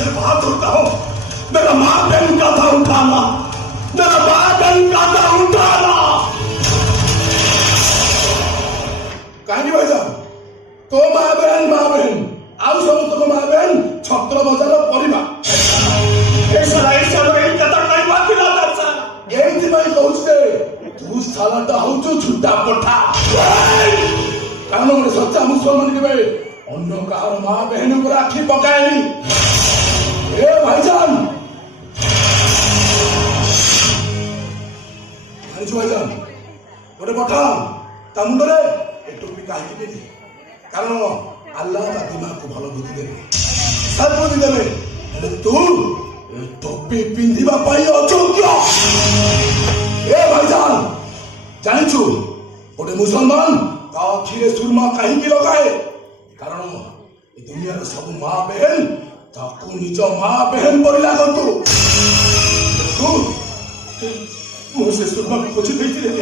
तेरे हाथ उठता हो, मेरा माँ बहन का था उठाना, मेरा माँ बहन का था उठाना। कहीं भाई साहब तो माँ बहन आउ समस्त को माँ बहन छत्र बजार परिवार तू सालाटा हूँ छुट्टा पठा कारण गोटे सच्चा मुसलमान के अन्य कहार माँ बहन को आखि पकाएनी। ए भाईजान भाईजान गोटे पठा ता मुंडे ए टोपी कहीं कारण आल्लाह ता दिमाग को भल बुद्धि देवे सब बुद्धि देवे तू टोपी पिंधिबा पाई अयोग्य। ए भाईजान जानिछु गोटे मुसलमान ता आखिरे सुरमा कहीं लगाए कारण ए दुनिया सब माँ बहन ताकू निज माँ बहन पर लागतु तू मुझे सुरमा को कुछ देती रही